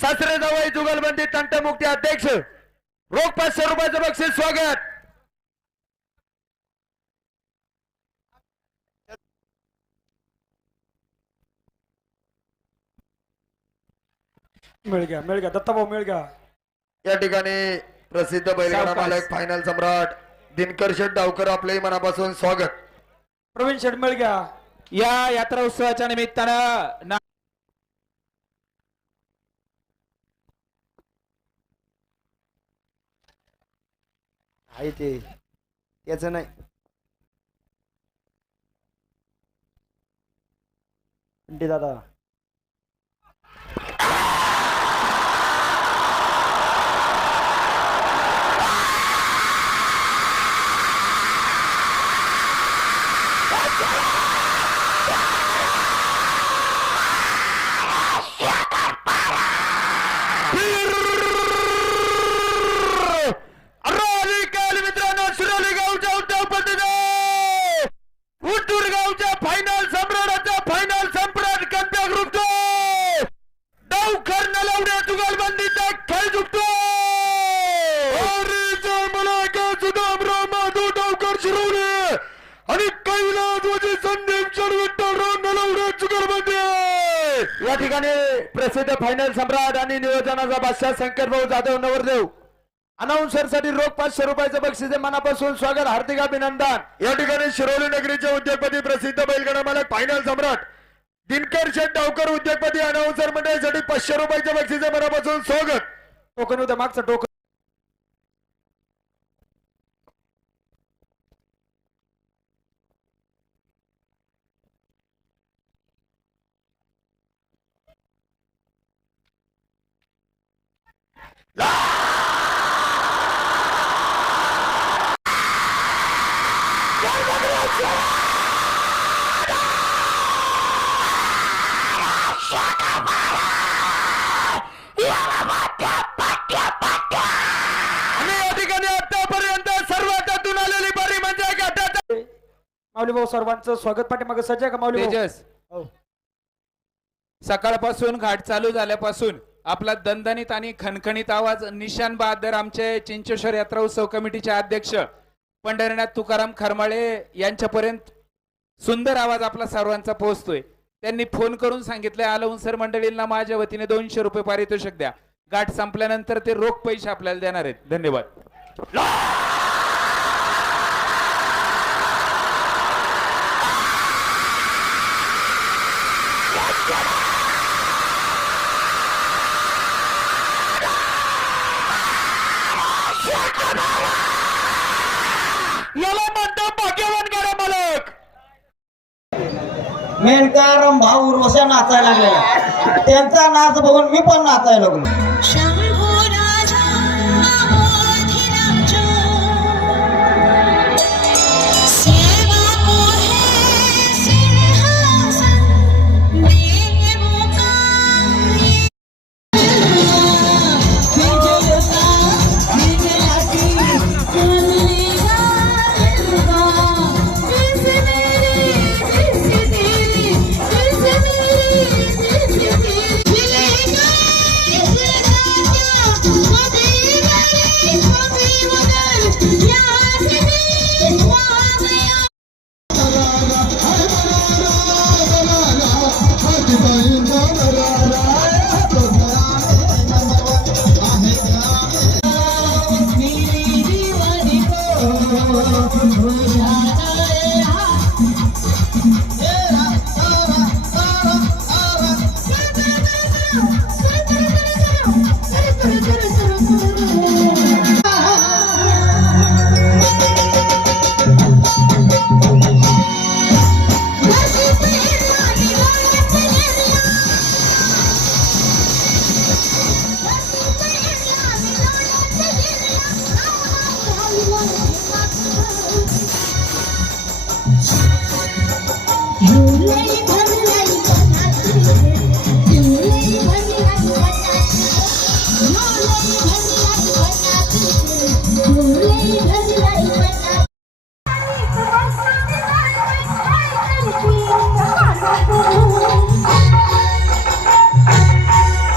सासरे जावई जुगलबंदी तंटमुक्ती अध्यक्ष रोख 500 रुपयाचं बक्षीस स्वागत. मिळ गया दत्ताभाऊ मिळ गया. या ठिकाणी प्रसिद्ध बैलगाडा मालक फायनल सम्राट दिनकर शेठ डावकर आपले मनापासून स्वागत. प्रवीण शेठ मिळ गया. या यात्रा उत्सवाच्या निमित्तानं आहे ते त्याचं नाही दादा या ठिकाणी प्रसिद्ध फायनल सम्राट आणि नियोजनाचा बादशाह शंकरभाऊ जाधव नवरदेव अनाउन्सर साठी रोख 500 रुपयाचं बक्षीस मनापासून स्वागत, हार्दिक अभिनंदन. या ठिकाणी शिरोली नगरीचे उद्योगपती प्रसिद्ध बैलगाडा मालक फायनल सम्राट दिनकर शेठ डावकर उद्योगपती अनाउन्सर मंडळासाठी 500 रुपयाचं बक्षीस मनापासून स्वागत. टोकन होतं मागचं टोकन. माऊली भाऊ सर्वांचं स्वागत. पाठीमागे सज्ज का माऊली तेजस भाऊ? सकाळपासून घाट चालू झाल्यापासून आपला दणदणीत आणि खणखणीत आवाज निशान बहादर आमचे चिंचेश्वर यात्रा उत्सव कमिटीचे अध्यक्ष पंढरीनाथ तुकाराम खरमाळे यांच्यापर्यंत सुंदर आवाज आपला सर्वांचा पोहोचतोय. त्यांनी फोन करून सांगितले अलाउन्सर मंडळींना माझ्या वतीने 200 रुपये पारितोषिक द्या. घाट संपल्यानंतर ते रोख पैसे आपल्याला देणार आहेत. धन्यवाद. मेनकर भाऊ उर्वशा नाचायला लागलेला त्यांचा नाच बघून मी पण नाचायला लागलो शंभो राजा अवधिराज सेवा को है सिंहासन देवों का You